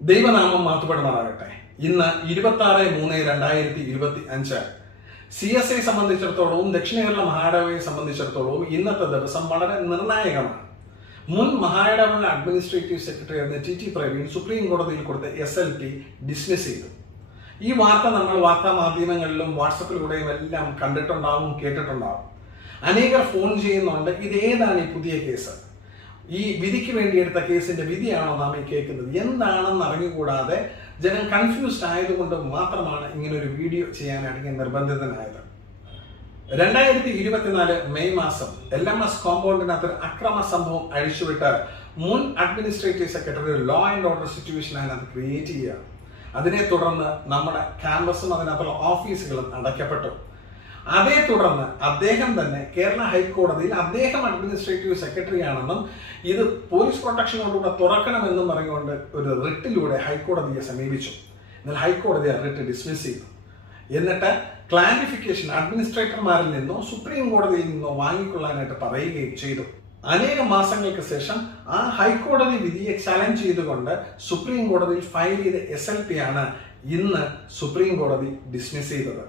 ദൈവനാമം മാറ്റുപെടുമാറാകട്ടെ ഇന്ന് ഇരുപത്തി ആറ് മൂന്ന് രണ്ടായിരത്തി ഇരുപത്തി അഞ്ച്. സി എസ് ഐ സംബന്ധിച്ചിടത്തോളവും ദക്ഷിണ കേരള മഹാഡവയെ സംബന്ധിച്ചിടത്തോളവും ഇന്നത്തെ ദിവസം വളരെ നിർണായകമാണ്. മുൻ മഹാഡവയുടെ അഡ്മിനിസ്ട്രേറ്റീവ് സെക്രട്ടറി ആയിരുന്ന ടി ടി പ്രവീൺ സുപ്രീം കോടതിയിൽ കൊടുത്ത എസ് എൽ പി ഡിസ്മിസ് ചെയ്തു. ഈ വാർത്ത നമ്മൾ വാർത്താ മാധ്യമങ്ങളിലും വാട്സപ്പിലൂടെയും എല്ലാം കണ്ടിട്ടുണ്ടാവും കേട്ടിട്ടുണ്ടാവും. അനേകർ ഫോൺ ചെയ്യുന്നുണ്ട് ഇത് ഏതാണ് ഈ പുതിയ കേസ്? ഈ വിധിക്ക് വേണ്ടി എടുത്ത കേസിന്റെ വിധിയാണോ നാം ഈ കേൾക്കുന്നത്? എന്താണെന്ന് അറിഞ്ഞുകൂടാതെ ജനം കൺഫ്യൂസ്ഡ് ആയതുകൊണ്ട് മാത്രമാണ് ഇങ്ങനെ ഒരു വീഡിയോ ചെയ്യാനായിട്ട് ഞാൻ നിർബന്ധിതനായത്. രണ്ടായിരത്തി ഇരുപത്തിനാല് മെയ് മാസം എൽ എം എസ് കോമ്പൗണ്ടിനകത്ത് അക്രമ സംഭവം അഴിച്ചുവിട്ട് മുൻ administrative secretary law and order situation അതിനകത്ത് ക്രിയേറ്റ് ചെയ്യുക അതിനെ തുടർന്ന് നമ്മുടെ ക്യാമ്പസും അതിനകത്തുള്ള ഓഫീസുകളും അടയ്ക്കപ്പെട്ടു. അതേ തുടർന്ന് അദ്ദേഹം തന്നെ കേരള ഹൈക്കോടതിയിൽ അദ്ദേഹം അഡ്മിനിസ്ട്രേറ്റീവ് സെക്രട്ടറി ആണെന്നും ഇത് പോലീസ് പ്രൊട്ടക്ഷനോടുകൂടെ തുറക്കണമെന്നും പറഞ്ഞുകൊണ്ട് ഒരു റിട്ടിലൂടെ ഹൈക്കോടതിയെ സമീപിച്ചു. എന്നാൽ ഹൈക്കോടതി ആ റിട്ട് ഡിസ്മിസ് ചെയ്തു. എന്നിട്ട് ക്ലാരിഫിക്കേഷൻ അഡ്മിനിസ്ട്രേറ്റർമാരിൽ നിന്നോ സുപ്രീം കോടതിയിൽ നിന്നോ വാങ്ങിക്കൊള്ളാനായിട്ട് പറയുകയും ചെയ്തു. അനേക മാസങ്ങൾക്ക് ശേഷം ആ ഹൈക്കോടതി വിധിയെ ചലഞ്ച് ചെയ്തുകൊണ്ട് സുപ്രീം കോടതിയിൽ ഫയൽ ചെയ്ത എസ് എൽ പി ആണ് ഇന്ന് സുപ്രീം കോടതി ഡിസ്മിസ് ചെയ്തത്.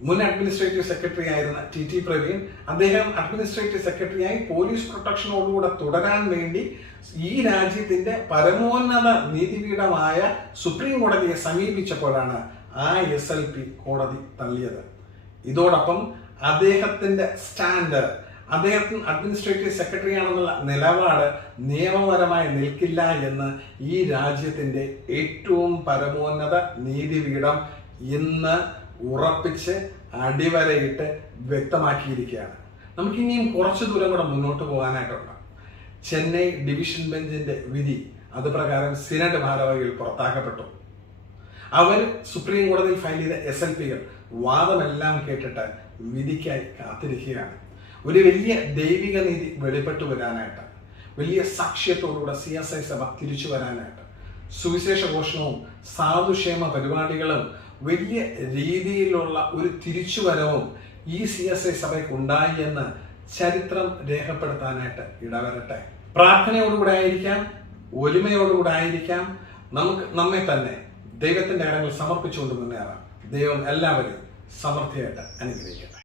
മുൻ അഡ്മിനിസ്ട്രേറ്റീവ് സെക്രട്ടറി ആയിരുന്ന ടി ടി പ്രവീൺ അദ്ദേഹം അഡ്മിനിസ്ട്രേറ്റീവ് സെക്രട്ടറിയായി പോലീസ് പ്രൊട്ടക്ഷനോടുകൂടെ തുടരാൻ വേണ്ടി ഈ രാജ്യത്തിന്റെ പരമോന്നത നീതിപീഠമായ സുപ്രീം കോടതിയെ സമീപിച്ചപ്പോഴാണ് ആ എസ് എൽ പി കോടതി തള്ളിയത്. ഇതോടൊപ്പം അദ്ദേഹത്തിന്റെ സ്റ്റാൻഡ് അദ്ദേഹത്തിന് അഡ്മിനിസ്ട്രേറ്റീവ് സെക്രട്ടറി ആണെന്നുള്ള നിലപാട് നിയമപരമായി നിൽക്കില്ല എന്ന് ഈ രാജ്യത്തിന്റെ ഏറ്റവും പരമോന്നത നീതിപീഠം ഇന്ന് ഉറപ്പിച്ച് അടിവരയിട്ട് വ്യക്തമാക്കിയിരിക്കുകയാണ്. നമുക്ക് ഇനിയും കുറച്ച് ദൂരം കൂടെ മുന്നോട്ട് പോകാനായിട്ടുണ്ട്. ചെന്നൈ ഡിവിഷൻ ബെഞ്ചിന്റെ വിധി അത് പ്രകാരം സിനഡ് ഭാരവാഹികൾ പുറത്താക്കപ്പെട്ടു. അവർ സുപ്രീം കോടതിയിൽ ഫയൽ ചെയ്ത എസ് എൽ പികൾ വാദമെല്ലാം കേട്ടിട്ട് വിധിക്കായി കാത്തിരിക്കുകയാണ്. ഒരു വലിയ ദൈവിക നീതി വെളിപ്പെട്ടു വരാനായിട്ട് വലിയ സാക്ഷ്യത്തോടുകൂടെ സി എസ് ഐ സഭ തിരിച്ചു വരാനായിട്ട് സുവിശേഷ ഘോഷണവും സാധുക്ഷേമ പരിപാടികളും വലിയ രീതിയിലുള്ള ഒരു തിരിച്ചുവരവും ഈ സി എസ് ഐ സഭയ്ക്ക് ഉണ്ടായി എന്ന് ചരിത്രം രേഖപ്പെടുത്താനായിട്ട് ഇടവരട്ടെ. പ്രാർത്ഥനയോടുകൂടെ ആയിരിക്കാം ഒരുമയോടുകൂടെ ആയിരിക്കാം. നമുക്ക് നമ്മെ തന്നെ ദൈവത്തിന്റെ കരങ്ങൾ സമർപ്പിച്ചുകൊണ്ട് മുന്നേറാം. ദൈവം എല്ലാവരെയും സമൃദ്ധിയായിട്ട് അനുഗ്രഹിക്കട്ടെ.